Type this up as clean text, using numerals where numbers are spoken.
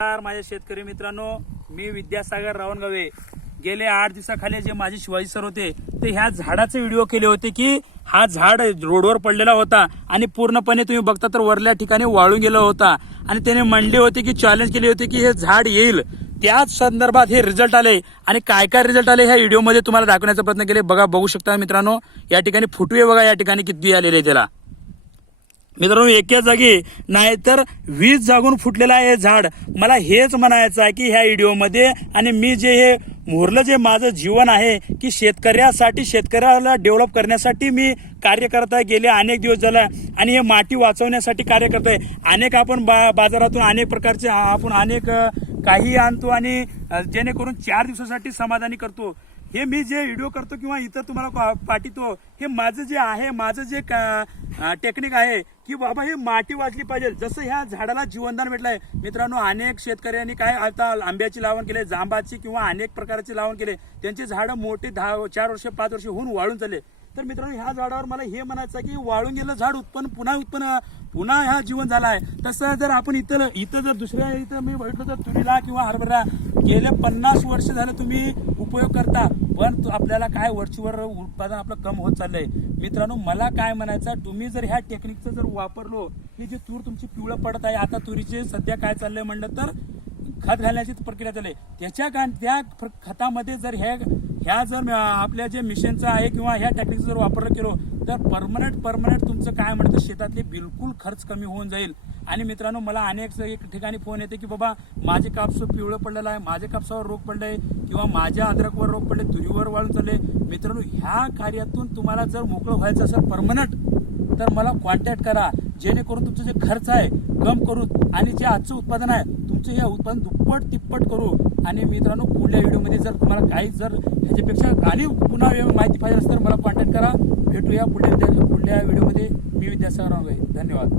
माझ्या शेतकरी मित्रांनो, मी विद्यासागर रावणगावे. गेले 8 दिवसाखाली जे माझे शिवाजी सर होते ते ह्या झाडाचे व्हिडिओ केले होते की हा झाड रोडवर पडलेला होता आणि पूर्णपणे तुम्ही बघता तर वरल्या ठिकाणी वाळून गेला होता आणि त्याने म्हणले होते की चॅलेंज केले होते की हे झाड येईल. त्याच संदर्भात हे रिझल्ट आले आणि काय काय रिझल्ट आले ह्या व्हिडिओमध्ये तुम्हाला दाखवण्याचा प्रयत्न केले. बघू शकता मित्रांनो, या ठिकाणी फुटवे बघा, या ठिकाणी किती आलेले त्याला मित्रांनो, एका जागी नाही तर 20 जागून फुटलेलं आहे हे झाड. मला हेच म्हणायचं आहे की ह्या व्हिडिओमध्ये, आणि मी जे हे मोरलं जे माझं जीवन आहे की शेतकऱ्यासाठी, शेतकऱ्याला डेव्हलप करण्यासाठी मी कार्य करत आहे गेले अनेक दिवस झाला आणि हे माती वाचवण्यासाठी कार्य करत आहे. अनेक आपण बाजारातून अनेक प्रकारचे आपण अनेक काही आणतो आणि जेणेकरून 4 दिवसासाठी समाधानी करतो. हे मी जे व्हिडिओ करतो किंवा इथं तुम्हाला पाठवतो, हे माझं जे आहे, माझं जे टेक्निक आहे की बाबा हे माती वाचली पाहिजे. जसं ह्या झाडाला जीवनदान भेटलंय मित्रांनो. अनेक शेतकऱ्यांनी काय आता आंब्याची लावण केले, जांबाची किंवा अनेक प्रकारची लावण केले, त्यांचे झाडं मोठे 4 वर्ष 5 वर्ष होऊन वाळून चालले. तर मित्रांनो, ह्या झाडावर मला हे म्हणायचं की वाळून गेलं झाड पुन्हा ह्या जीवन झाला आहे. तसं जर आपण इथं जर दुसऱ्या इथं मी बघितलं तर तुरीला किंवा हरभरा गेले 50 वर्ष झालं तुम्ही उपयोग करता, पण आपल्याला काय वरचीवर उत्पादन आपलं कम होत चाललंय. मित्रांनो, मला काय म्हणायचं, तुम्ही जर ह्या टेक्निकचं जर वापरलो, ही जी तूर तुमची पिवळं पडत आहे, आता तुरीचे सध्या काय चाललंय म्हणलं तर खत घालण्याची प्रक्रिया चालली आहे. त्या खतामध्ये जर ह्या जर आपल्या जे मिशनचं आहे किंवा ह्या टेक्निकचं जर वापर केलो तर परमनंट तुमचं काय म्हणतं शेतातले बिलकुल खर्च कमी होऊन जाईल. आणि मित्रांनो, मला अनेक ठिकाणी फोन येते की बाबा माझे कापस पिवळं पडलेलं आहे, माझ्या कापसावर रोग पडलाय किंवा माझ्या अद्रकवर रोग पडले, तुरीवर वाळून चालले. मित्रांनो, ह्या कार्यातून तुम्हाला जर मोकळं व्हायचं असेल परमनंट, तर मला कॉन्टॅक्ट करा, जेणेकरून तुमचं जे खर्च आहे कम करू आणि जे आजचं उत्पादन आहे तुमचं हे उत्पादन दुप्पट तिप्पट करू. आणि मित्रांनो, पुढल्या व्हिडिओमध्ये जर तुम्हाला काही जर ह्याच्यापेक्षा आणि पुन्हा माहिती पाहिजे असेल तर मला कॉन्टॅक्ट करा. भेटूया पुढल्या व्हिडिओमध्ये. मी विद्यासागर रावणगावे. धन्यवाद.